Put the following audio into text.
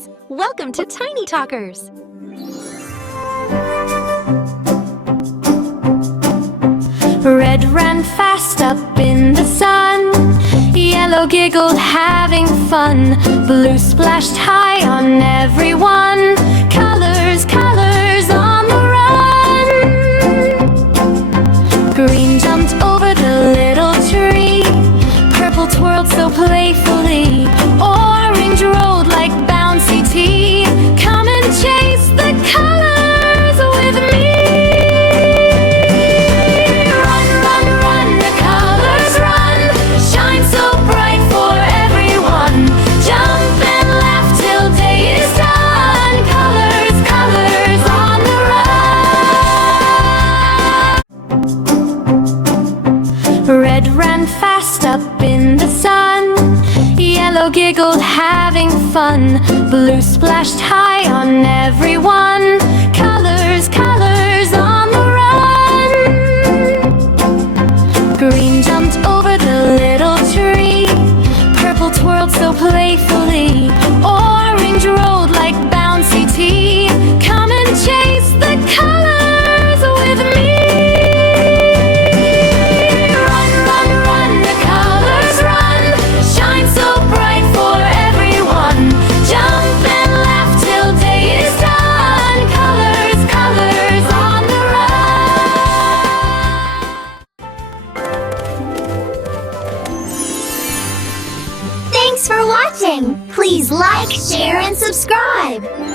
kids! Welcome to Tiny Talkers! Red ran fast up in the sun. Yellow giggled, having fun. Blue splashed high on everyone. Colors, colors on the run. Green jumped over the little tree. Purple twirled so playfully. Orange rolled like bouncy tea. Come and chase the colors with me. Run, run, run, the colors run. Shine so bright for everyone. Jump and laugh till day is done. Colors, colors on the run. Red ran fast up in the sun. Yellow giggled, having fun. Blue splashed high on everyone. Colors, colors on the run. Green jumped over the little tree. Purple twirled so playfully. Orange rolled like bouncy tea. Come and chase the colors with me. Run, run, run, the colors run. Shine so bright for everyone. Jump and laugh till day is done. Colors, colors on the run. Thanks for watching! Please like, share, and subscribe!